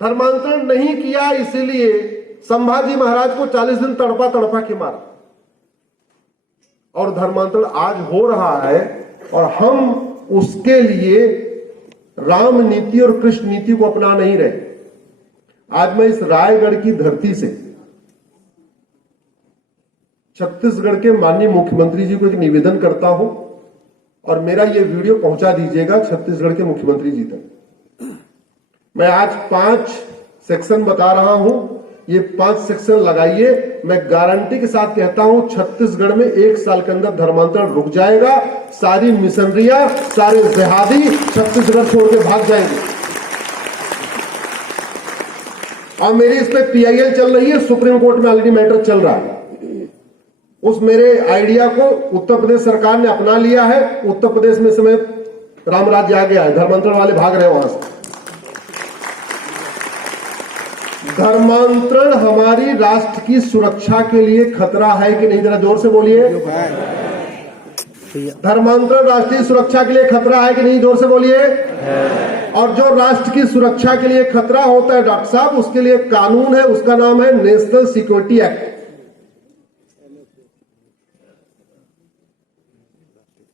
धर्मांतरण नहीं किया, इसीलिए संभाजी महाराज को 40 दिन तड़पा तड़पा के मारा। और धर्मांतरण आज हो रहा है और हम उसके लिए राम नीति और कृष्ण नीति को अपना नहीं रहे। आज मैं इस रायगढ़ की धरती से छत्तीसगढ़ के माननीय मुख्यमंत्री जी को एक निवेदन करता हूं और मेरा यह वीडियो पहुंचा दीजिएगा छत्तीसगढ़ के मुख्यमंत्री जी तक। मैं आज 5 सेक्शन बता रहा हूं, ये 5 सेक्शन लगाइए। मैं गारंटी के साथ कहता हूं छत्तीसगढ़ में 1 साल के अंदर धर्मांतरण रुक जाएगा। सारी मिशनरियां, सारे जिहादी छत्तीसगढ़ छोड़ के भाग जाएंगे। और मेरी इस पे PIL चल रही है, सुप्रीम कोर्ट में ऑलरेडी मैटर चल रहा है। उस मेरे आइडिया को उत्तर प्रदेश सरकार ने अपना लिया है। उत्तर प्रदेश में इस समय राम राज्य आ गया है, धर्मांतरण वाले भाग रहे हैं वहां से। धर्मांतरण हमारी राष्ट्र की सुरक्षा के लिए खतरा है कि नहीं? जरा जोर से बोलिए। धर्मांतरण राष्ट्रीय सुरक्षा के लिए खतरा है कि नहीं? जोर से बोलिए। और जो राष्ट्र की सुरक्षा के लिए खतरा होता है डॉक्टर साहब, उसके लिए कानून है, उसका नाम है नेशनल सिक्योरिटी एक्ट।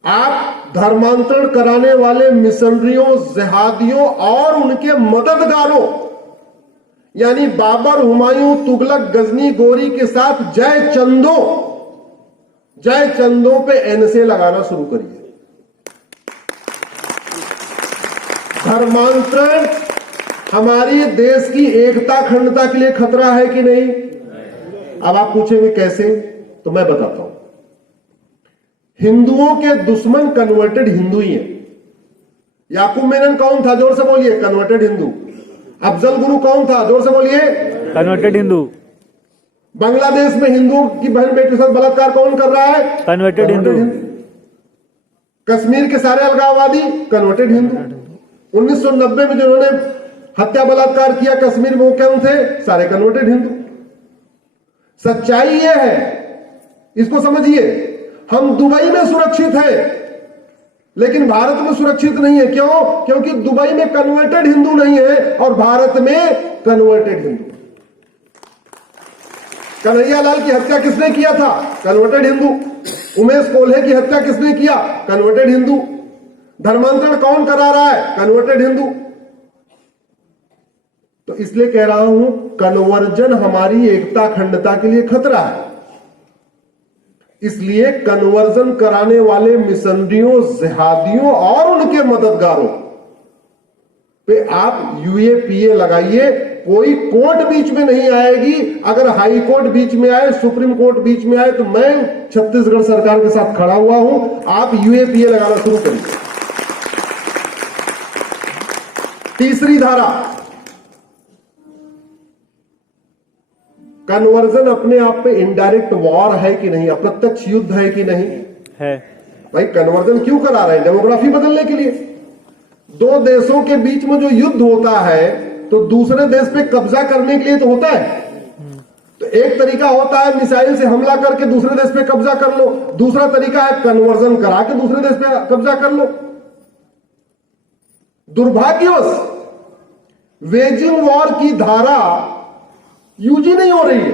आप धर्मांतरण कराने वाले मिशनरियों, जिहादियों और उनके मददगारों यानी बाबर, हुमायूं, तुगलक, गजनी, गोरी के साथ जय चंदों पे NSA लगाना शुरू करिए। धर्मांतरण हमारी देश की एकता, अखंडता के लिए खतरा है कि नहीं? अब आप पूछेंगे कैसे, तो मैं बताता हूं। हिंदुओं के दुश्मन कन्वर्टेड हिंदू ही हैं। याकूब मेनन कौन था? जोर से बोलिए। कन्वर्टेड हिंदू। अफजल गुरु कौन था? जोर से बोलिए। कन्वर्टेड हिंदू। बांग्लादेश में हिंदुओं की बहन बेटी के साथ बलात्कार कौन कर रहा है? कन्वर्टेड हिंदू। कश्मीर के सारे अलगाववादी कन्वर्टेड हिंदू। 1990 में जिन्होंने हत्या बलात्कार किया कश्मीर में, वो कौन थे? सारे कन्वर्टेड हिंदू। सच्चाई यह है, इसको समझिए, हम दुबई में सुरक्षित हैं लेकिन भारत में सुरक्षित नहीं है। क्यों? क्योंकि दुबई में कन्वर्टेड हिंदू नहीं है और भारत में कन्वर्टेड हिंदू। कन्हैया लाल की हत्या किसने किया था? कन्वर्टेड हिंदू। उमेश कोल्हे की हत्या किसने किया? कन्वर्टेड हिंदू। धर्मांतरण कौन करा रहा है? कन्वर्टेड हिंदू। तो इसलिए कह रहा हूं, कन्वर्जन हमारी एकता, अखंडता के लिए खतरा है। इसलिए कन्वर्जन कराने वाले मिशनरियों, जिहादियों और उनके मददगारों पे आप UAPA लगाइए। कोई कोर्ट बीच में नहीं आएगी। अगर हाई कोर्ट बीच में आए, सुप्रीम कोर्ट बीच में आए, तो मैं छत्तीसगढ़ सरकार के साथ खड़ा हुआ हूं। आप UAPA लगाना शुरू करिए। तीसरी धारा, कन्वर्जन अपने आप पे इनडायरेक्ट वॉर है कि नहीं? अप्रत्यक्ष युद्ध है कि नहीं? है। भाई कन्वर्जन क्यों करा रहे हैं? डेमोग्राफी बदलने के लिए। 2 देशों के बीच में जो युद्ध होता है तो दूसरे देश पे कब्जा करने के लिए तो होता है। तो एक तरीका होता है मिसाइल से हमला करके दूसरे देश पे कब्जा कर लो, दूसरा तरीका है कन्वर्जन करा के दूसरे देश पे कब्जा कर लो। दुर्भाग्यवश वेजिंग वॉर की धारा यूज ही नहीं हो रही है।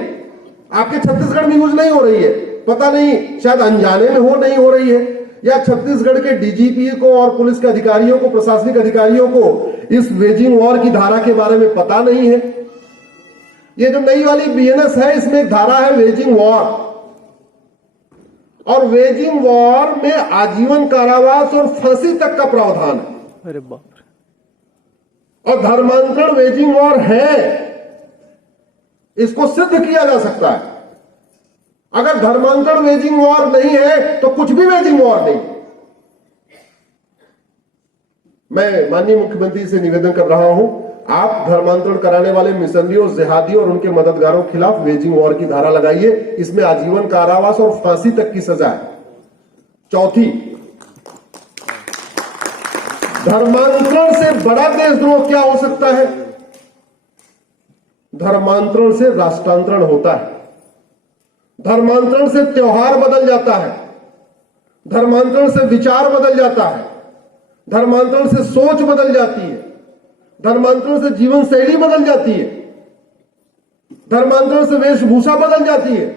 आपके छत्तीसगढ़ में यूज नहीं हो रही है। पता नहीं, शायद अनजाने में नहीं हो रही है, या छत्तीसगढ़ के DGP को और पुलिस के अधिकारियों को, प्रशासनिक अधिकारियों को इस वेजिंग वॉर की धारा के बारे में पता नहीं है। ये जो नई वाली BNS है, इसमें एक धारा है वेजिंग वॉर, और वेजिंग वॉर में आजीवन कारावास और फांसी तक का प्रावधान है। अरे बाप रे। और धर्मांतरण वेजिंग वॉर है, इसको सिद्ध किया जा सकता है। अगर धर्मांतरण वेजिंग वॉर नहीं है तो कुछ भी वेजिंग वॉर नहीं। मैं माननीय मुख्यमंत्री से निवेदन कर रहा हूं, आप धर्मांतरण कराने वाले मिशनरियों, जिहादियों और उनके मददगारों के खिलाफ वेजिंग वॉर की धारा लगाइए। इसमें आजीवन कारावास और फांसी तक की सजा है। चौथी, धर्मांतरण से बड़ा देशद्रोह क्या हो सकता है? धर्मांतरण से राष्ट्रांतरण होता है। धर्मांतरण से त्योहार बदल जाता है। धर्मांतरण से विचार बदल जाता है। धर्मांतरण से सोच बदल जाती है। धर्मांतरण से जीवन शैली बदल जाती है, धर्मांतरण से वेशभूषा बदल जाती है।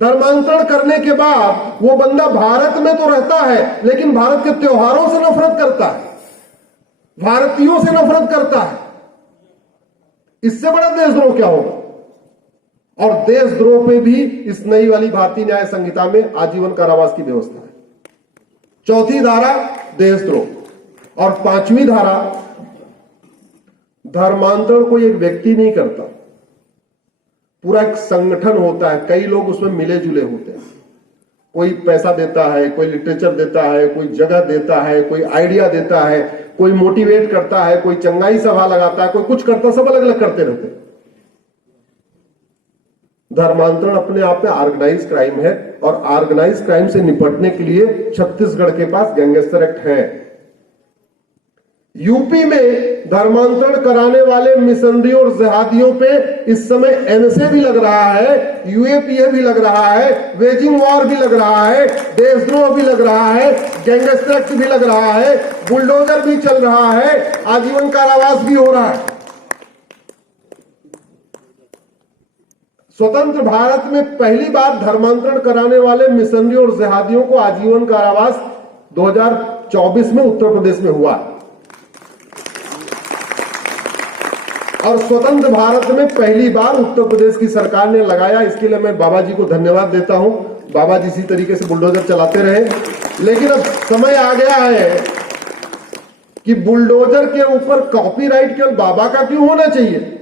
धर्मांतरण करने के बाद वो बंदा भारत में तो रहता है लेकिन भारत के त्योहारों से नफरत करता है, भारतीयों से नफरत करता है। इससे बड़ा देशद्रोह क्या होगा? और देशद्रोह पे भी इस नई वाली भारतीय न्याय संहिता में आजीवन कारावास की व्यवस्था है। चौथी धारा देशद्रोह और पांचवी धारा धर्मांतरण कोई एक व्यक्ति नहीं करता, पूरा एक संगठन होता है, कई लोग उसमें मिले जुले होते हैं। कोई पैसा देता है, कोई लिटरेचर देता है, कोई जगह देता है, कोई आइडिया देता है, कोई मोटिवेट करता है, कोई चंगाई सभा लगाता है, कोई कुछ करता, सब अलग अलग करते रहते हैं। धर्मांतरण अपने आप में ऑर्गेनाइज क्राइम है और ऑर्गेनाइज क्राइम से निपटने के लिए छत्तीसगढ़ के पास गैंगस्टर एक्ट है। यूपी में धर्मांतरण कराने वाले मिशनरी और जिहादियों पे इस समय एनएसए भी लग रहा है, यूएपीए भी लग रहा है, वेजिंग वॉर भी लग रहा है, देशद्रोह भी लग रहा है, गैंगस्टर एक्ट भी लग रहा है, बुलडोजर भी चल रहा है, आजीवन कारावास भी हो रहा है। स्वतंत्र भारत में पहली बार धर्मांतरण कराने वाले मिशनरी और जिहादियों को आजीवन कारावास 2024 में उत्तर प्रदेश में हुआ और स्वतंत्र भारत में पहली बार उत्तर प्रदेश की सरकार ने लगाया। इसके लिए मैं बाबा जी को धन्यवाद देता हूं। बाबा जी इसी तरीके से बुलडोजर चलाते रहे, लेकिन अब समय आ गया है कि बुलडोजर के ऊपर कॉपीराइट केवल बाबा का क्यों होना चाहिए?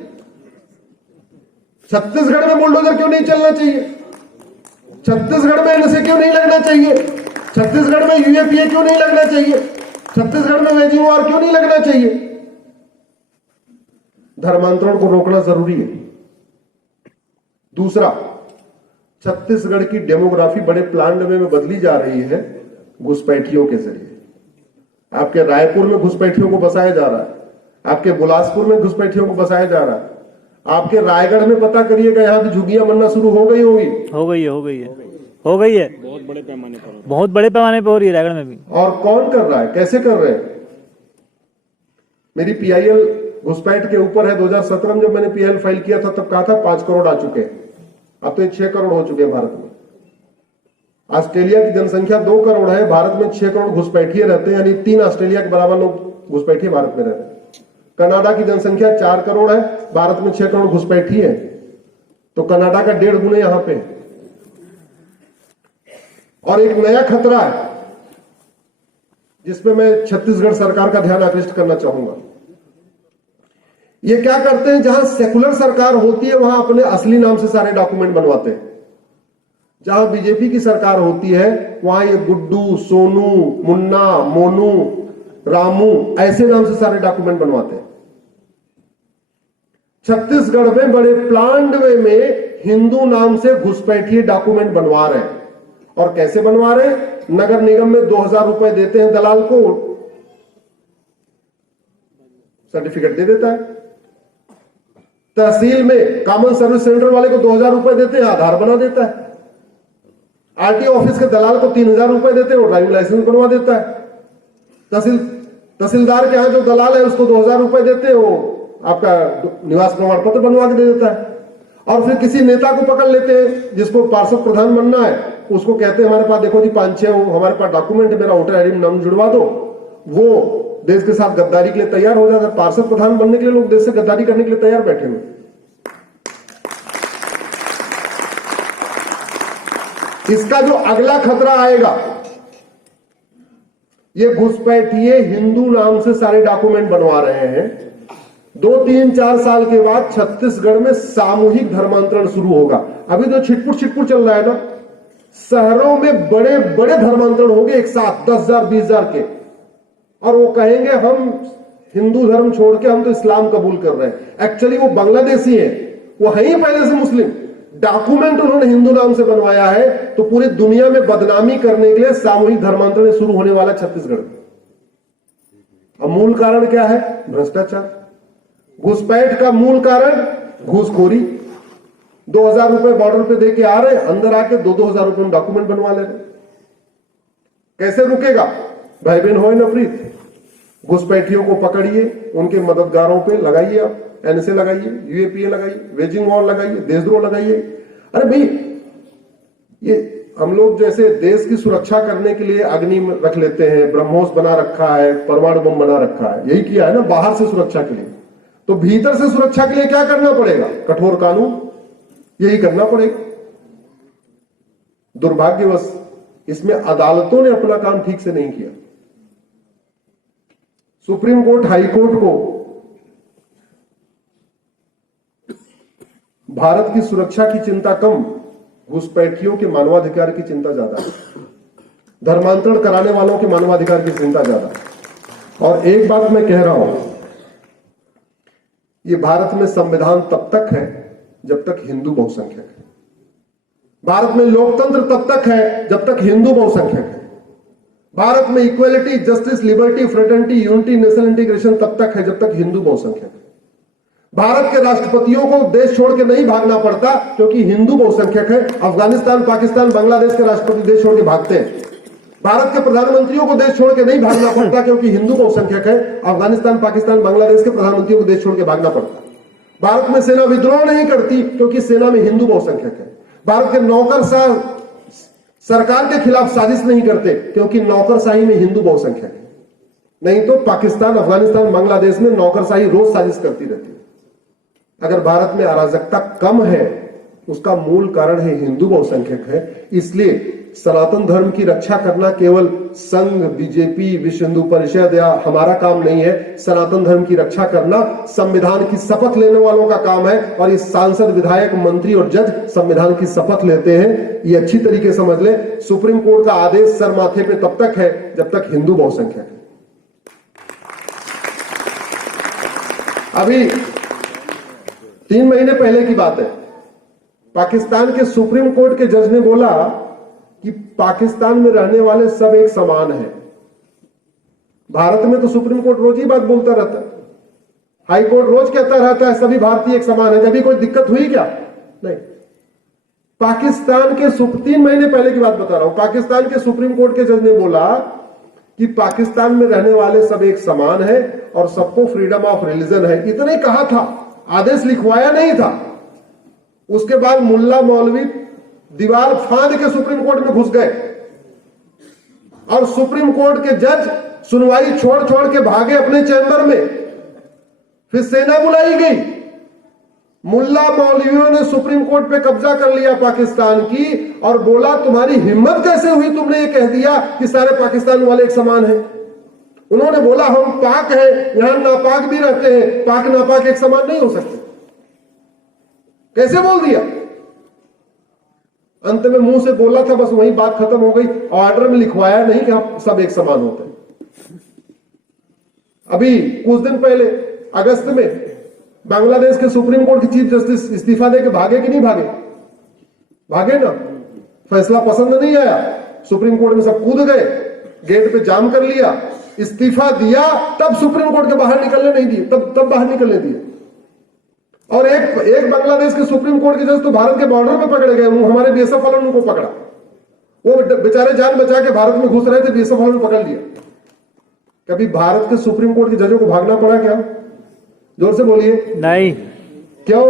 छत्तीसगढ़ में बुलडोजर क्यों नहीं चलना चाहिए? छत्तीसगढ़ में एनएसए क्यों नहीं लगना चाहिए? छत्तीसगढ़ में यूएपीए क्यों नहीं लगना चाहिए? छत्तीसगढ़ में वेजिंग वॉर क्यों नहीं लगना चाहिए? धर्मांतरण को रोकना जरूरी है। दूसरा, छत्तीसगढ़ की डेमोग्राफी बड़े प्लान वे में बदली जा रही है घुसपैठियों के जरिए। आपके रायपुर में घुसपैठियों को बसाया जा रहा है, आपके बिलासपुर में घुसपैठियों को बसाया जा रहा है, आपके रायगढ़ में पता करिएगा, यहां भी झुग्गियां बनना शुरू हो गई होगी। हो गई है बहुत बड़े पैमाने पर हो रही है रायगढ़ में भी। और कौन कर रहा है, कैसे कर रहे हैं? मेरी पीआईएल घुसपैठ के ऊपर है। 2017 में जब मैंने पीएल फाइल किया था तब कहा था 5 करोड़ आ चुके हैं, अब तो 6 करोड़ हो चुके हैं भारत में। ऑस्ट्रेलिया की जनसंख्या 2 करोड़ है, भारत में 6 करोड़ घुसपैठिए रहते हैं, यानी 3 ऑस्ट्रेलिया के बराबर लोग घुसपैठिए भारत में रहते हैं। कनाडा की जनसंख्या 4 करोड़ है, भारत में 6 करोड़ घुसपैठिए है, तो कनाडा का 1.5 गुना यहां पे। और एक नया खतरा है जिसमें मैं छत्तीसगढ़ सरकार का ध्यान आकृष्ट करना चाहूंगा। ये क्या करते हैं, जहां सेकुलर सरकार होती है वहां अपने असली नाम से सारे डॉक्यूमेंट बनवाते हैं। जहां बीजेपी की सरकार होती है वहां ये गुड्डू, सोनू, मुन्ना, मोनू, रामू ऐसे नाम से सारे डॉक्यूमेंट बनवाते हैं। छत्तीसगढ़ में बड़े प्लान्ड वे में हिंदू नाम से घुसपैठिए डॉक्यूमेंट बनवा रहे हैं। और कैसे बनवा रहे हैं? नगर निगम में 2000 रुपए देते हैं दलाल को, सर्टिफिकेट दे देता है। तहसील में कॉमन सर्विस सेंटर वाले को 2000 रुपए देते हैं, आधार बना देता है। आरटीओ ऑफिस के दलाल को 3000 रुपए देते हैं, वो ड्राइविंग लाइसेंस बनवा देता है। तहसीलदार के यहां जो दलाल है उसको 2000 रुपए देते हैं, वो आपका निवास प्रमाण पत्र बनवा के दे देता है। और फिर किसी नेता को पकड़ लेते हैं जिसको पार्षद प्रधान बनना है, उसको कहते हैं हमारे पास देखो जी 5-6 हमारे पास डॉक्यूमेंट है, मेरा वोटर आईडी में नाम जुड़वा दो। वो देश के साथ गद्दारी के लिए तैयार हो जाता है। पार्षद प्रधान बनने के लिए लोग देश से गद्दारी करने के लिए तैयार बैठे हुए। इसका जो अगला खतरा आएगा, ये घुसपैठिए हिंदू नाम से सारे डॉक्यूमेंट बनवा रहे हैं। 2-3-4 साल के बाद छत्तीसगढ़ में सामूहिक धर्मांतरण शुरू होगा। अभी तो छिटपुट चल रहा है ना, शहरों में बड़े बड़े धर्मांतरण होंगे एक साथ 10,000 20,000 के, और वो कहेंगे हम हिंदू धर्म छोड़ के हम तो इस्लाम कबूल कर रहे हैं। एक्चुअली वो बांग्लादेशी है, वो है ही पहले से मुस्लिम, डॉक्यूमेंट उन्होंने हिंदू नाम से बनवाया है। तो पूरी दुनिया में बदनामी करने के लिए सामूहिक धर्मांतरण शुरू होने वाला छत्तीसगढ़ में। अब मूल कारण क्या है? भ्रष्टाचार। घुसपैठ का मूल कारण घूसखोरी। 2000 रुपए बॉर्डर पे देके आ रहे, अंदर आके 2-2 हजार रुपए में डॉक्यूमेंट बनवा ले रहे। कैसे रुकेगा? भाई बहन हो नफरीत। घुसपैठियों को पकड़िए, उनके मददगारों पे लगाइए, आप एनएसए लगाइए, यूएपीए लगाइए, वेजिंग वॉर लगाइए, देशद्रोह लगाइए। अरे भाई, ये हम लोग जैसे देश की सुरक्षा करने के लिए अग्नि रख लेते हैं, ब्रह्मोस बना रखा है, परमाणु बम बना रखा है, यही किया है ना बाहर से सुरक्षा के लिए। तो भीतर से सुरक्षा के लिए क्या करना पड़ेगा? कठोर कानून, यही करना पड़ेगा। दुर्भाग्यवश इसमें अदालतों ने अपना काम ठीक से नहीं किया। सुप्रीम कोर्ट, हाई कोर्ट को भारत की सुरक्षा की चिंता कम, घुसपैठियों के मानवाधिकार की चिंता ज्यादा, धर्मांतरण कराने वालों के मानवाधिकार की चिंता ज्यादा। और एक बात मैं कह रहा हूं, ये भारत में संविधान तब तक है जब तक हिंदू बहुसंख्यक है। भारत में लोकतंत्र तब तक है जब तक हिंदू बहुसंख्यक है। भारत में equality, justice, liberty, fraternity, unity, national integration तब तक है जब तक हिंदू बहुसंख्यक है। भारत के राष्ट्रपतियों को देश छोड़ के नहीं भागना पड़ता क्योंकि हिंदू बहुसंख्यक है। अफगानिस्तान, पाकिस्तान, बांग्लादेश के राष्ट्रपति देश छोड़ के भागते हैं। भारत के प्रधानमंत्रियों को देश छोड़ के नहीं भागना पड़ता क्योंकि हिंदू बहुसंख्यक है। अफगानिस्तान, पाकिस्तान, बांग्लादेश के प्रधानमंत्रियों को देश छोड़ के भागना पड़ता। भारत में सेना विद्रोह नहीं करती क्योंकि सेना में हिंदू बहुसंख्यक है। भारत के नौकरशाह सरकार के खिलाफ साजिश नहीं करते क्योंकि नौकरशाही में हिंदू बहुसंख्यक है। नहीं तो पाकिस्तान, अफगानिस्तान, बांग्लादेश में नौकरशाही रोज साजिश करती रहती है। अगर भारत में अराजकता कम है, उसका मूल कारण है हिंदू बहुसंख्यक है। इसलिए सनातन धर्म की रक्षा करना केवल संघ, बीजेपी, विश्व हिंदू परिषद या हमारा काम नहीं है। सनातन धर्म की रक्षा करना संविधान की शपथ लेने वालों का काम है। और इस सांसद, विधायक, मंत्री और जज संविधान की शपथ लेते हैं, ये अच्छी तरीके समझ ले। सुप्रीम कोर्ट का आदेश सर माथे पे तब तक है जब तक हिंदू बहुसंख्यक है। अभी 3 महीने पहले की बात है, पाकिस्तान के सुप्रीम कोर्ट के जज ने बोला कि पाकिस्तान में रहने वाले सब एक समान हैं। भारत में तो सुप्रीम कोर्ट रोज ही बात बोलता रहता है, हाई कोर्ट रोज कहता रहता है सभी भारतीय एक समान है। कभी कोई दिक्कत हुई क्या? नहीं। पाकिस्तान के 3 महीने पहले की बात बता रहा हूं, पाकिस्तान के सुप्रीम कोर्ट के जज ने बोला कि पाकिस्तान में रहने वाले सब एक समान है और सबको फ्रीडम ऑफ रिलीजन है। इतना ही कहा था, आदेश लिखवाया नहीं था। उसके बाद मुल्ला मौलवी दीवार फांद के सुप्रीम कोर्ट में घुस गए और सुप्रीम कोर्ट के जज सुनवाई छोड़ छोड़ के भागे अपने चैम्बर में। फिर सेना बुलाई गई। मुल्ला मौलवियों ने सुप्रीम कोर्ट पे कब्जा कर लिया पाकिस्तान की और बोला तुम्हारी हिम्मत कैसे हुई, तुमने ये कह दिया कि सारे पाकिस्तान वाले एक समान हैं। उन्होंने बोला हम पाक हैं, यहां नापाक भी रहते हैं, पाक नापाक एक समान नहीं हो सकते। कैसे बोल दिया? अंत में मुंह से बोला था, बस वही बात खत्म हो गई। ऑर्डर में लिखवाया नहीं कि हम सब एक समान होते हैं। अभी कुछ दिन पहले अगस्त में बांग्लादेश के सुप्रीम कोर्ट के चीफ जस्टिस इस्तीफा देके भागे कि नहीं भागे? भागे ना। फैसला पसंद नहीं आया, सुप्रीम कोर्ट में सब कूद गए, गेट पे जाम कर लिया, इस्तीफा दिया, तब सुप्रीम कोर्ट के बाहर निकलने नहीं दिए, तब बाहर निकलने दिए। और एक बांग्लादेश के सुप्रीम कोर्ट के जज तो भारत के बॉर्डर पे पकड़े गए, हमारे बीएसएफ वालों ने उनको पकड़ा। वो बेचारे जान बचा के भारत में घुस रहे थे, बीएसएफ वालों ने पकड़ लिया। कभी भारत के सुप्रीम कोर्ट के जजों को भागना पड़ा क्या? जोर से बोलिए। नहीं। क्यों?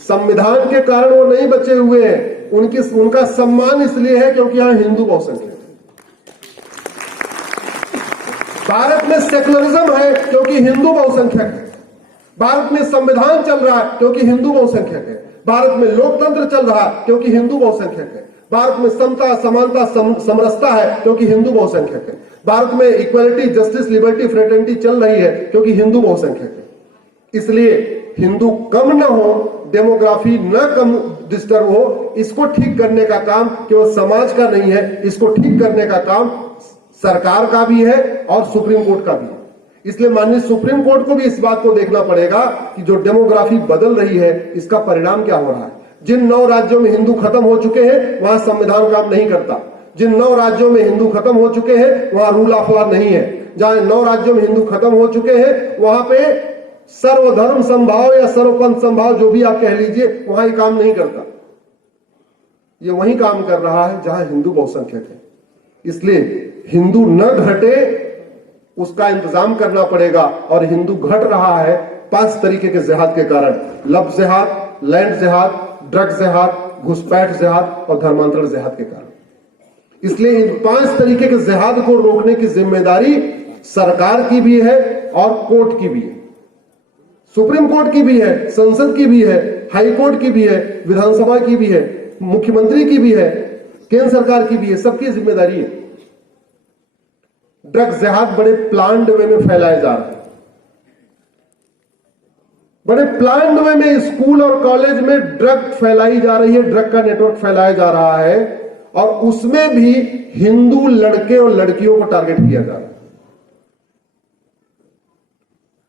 संविधान के कारण वो नहीं बचे हुए हैं। उनका सम्मान इसलिए है क्योंकि यहां हिंदू बहुसंख्यक है। भारत में सेकुलरिज्म है क्योंकि हिंदू बहुसंख्यक है। भारत में संविधान चल रहा है क्योंकि हिंदू बहुसंख्यक है। भारत में लोकतंत्र चल रहा है क्योंकि हिंदू बहुसंख्यक है। भारत में समता, समानता, समरसता है क्योंकि हिंदू बहुसंख्यक है। भारत में इक्वलिटी, जस्टिस, लिबर्टी, फ्रेटर्निटी चल रही है क्योंकि हिंदू बहुसंख्यक है। इसलिए हिंदू कम न हो, डेमोग्राफी न कम डिस्टर्ब हो, इसको ठीक करने का काम केवल समाज का नहीं है, इसको ठीक करने का काम सरकार का भी है और सुप्रीम कोर्ट का भी है। इसलिए माननीय सुप्रीम कोर्ट को भी इस बात को देखना पड़ेगा कि जो डेमोग्राफी बदल रही है इसका परिणाम क्या हो रहा है। जिन 9 राज्यों में हिंदू खत्म हो चुके हैं वहां संविधान काम नहीं करता। जिन 9 राज्यों में हिंदू खत्म हो चुके हैं वहां रूल ऑफ लॉ नहीं है। जहां 9 राज्यों में हिंदू खत्म हो चुके हैं वहां पे सर्वधर्म संभाव या सर्वपंथ संभाव, जो भी आप कह लीजिए, वहां ये काम नहीं करता। ये वही काम कर रहा है जहां हिंदू बहुसंख्यक है। इसलिए हिंदू न घटे उसका इंतजाम करना पड़ेगा। और हिंदू घट रहा है 5 तरीके के जिहाद के कारण, लफ्ज जिहाद, लैंड जिहाद, ड्रग जिहाद, घुसपैठ जिहाद और धर्मांतरण जिहाद के कारण। इसलिए इन 5 तरीके के जिहाद को रोकने की जिम्मेदारी सरकार की भी है और कोर्ट की भी है, सुप्रीम कोर्ट की भी है, संसद की भी है, हाई कोर्ट की भी है, विधानसभा की भी है, मुख्यमंत्री की भी है, केंद्र सरकार की भी है, सबकी जिम्मेदारी है। ड्रग्स जिहाद बड़े प्लान्ड वे में फैलाए जा रहे हैं, बड़े प्लान्ड वे में स्कूल और कॉलेज में ड्रग फैलाई जा रही है, ड्रग का नेटवर्क फैलाया जा रहा है और उसमें भी हिंदू लड़के और लड़कियों को टारगेट किया जा रहा है।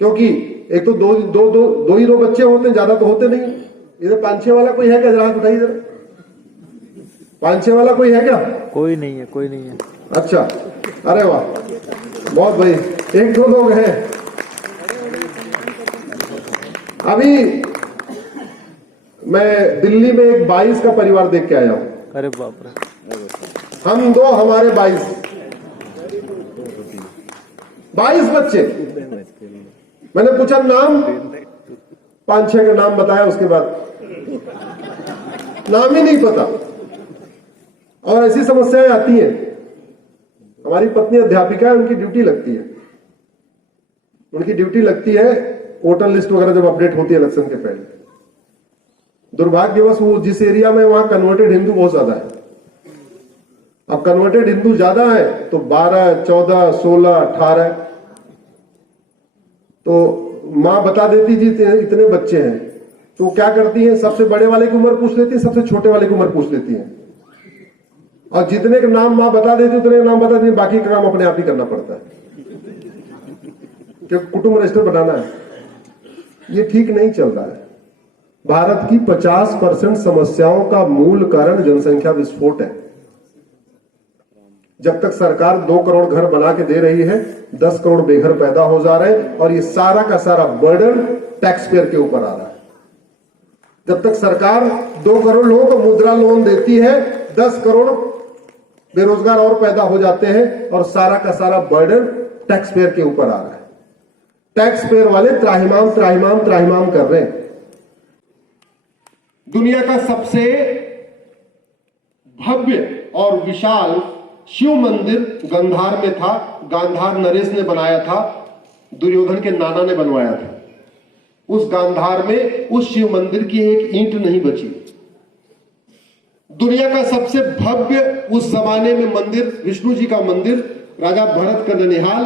क्योंकि एक तो दो ही बच्चे होते हैं, ज्यादा तो होते नहीं। इधर 5-6 वाला कोई है क्या? जरा हाथ उठाइए जरा। 5-6 वाला कोई है क्या? कोई नहीं है, कोई नहीं है। अच्छा, अरे वाह, बहुत भाई, 1-2 लोग हैं। अभी मैं दिल्ली में एक 22 का परिवार देख के आया हूं। अरे बाप रे। हम 2, हमारे 22 बच्चे। मैंने पूछा नाम, 5-6 का नाम बताया, उसके बाद नाम ही नहीं पता। और ऐसी समस्याएं आती हैं। हमारी पत्नी अध्यापिका है, उनकी ड्यूटी लगती है वोटर लिस्ट वगैरह जब अपडेट होती है इलेक्शन के पहले। दुर्भाग्यवश वो जिस एरिया में, वहां कन्वर्टेड हिंदू बहुत ज्यादा है। अब कन्वर्टेड हिंदू ज्यादा है तो 12, 14, 16, 18, तो मां बता देती जी इतने बच्चे हैं, तो क्या करती है, सबसे बड़े वाले की उम्र पूछ लेती है, सबसे छोटे वाले की उम्र पूछ लेती है, और जितने के नाम मां बता देती उतने नाम बता देती, बाकी का काम अपने आप ही करना पड़ता है, क्योंकि कुटुंब रजिस्टर बनाना है। ये ठीक नहीं चल रहा है। भारत की 50% समस्याओं का मूल कारण जनसंख्या विस्फोट है। जब तक सरकार 2 करोड़ घर बना के दे रही है, 10 करोड़ बेघर पैदा हो जा रहे हैं और ये सारा का सारा बर्डन टैक्स पेयर के ऊपर आ रहा है। जब तक सरकार 2 करोड़ लोगों को मुद्रा लोन देती है, 10 करोड़ बेरोजगार और पैदा हो जाते हैं और सारा का सारा बर्डन टैक्स पेयर के ऊपर आ रहा है। टैक्स पेयर वाले त्राहिमाम कर रहे हैं। दुनिया का सबसे भव्य और विशाल शिव मंदिर गांधार में था। गांधार नरेश ने बनाया था, दुर्योधन के नाना ने बनवाया था। उस गांधार में उस शिव मंदिर की एक ईंट नहीं बची। दुनिया का सबसे भव्य उस जमाने में मंदिर, विष्णु जी का मंदिर, राजा भरत का ननिहाल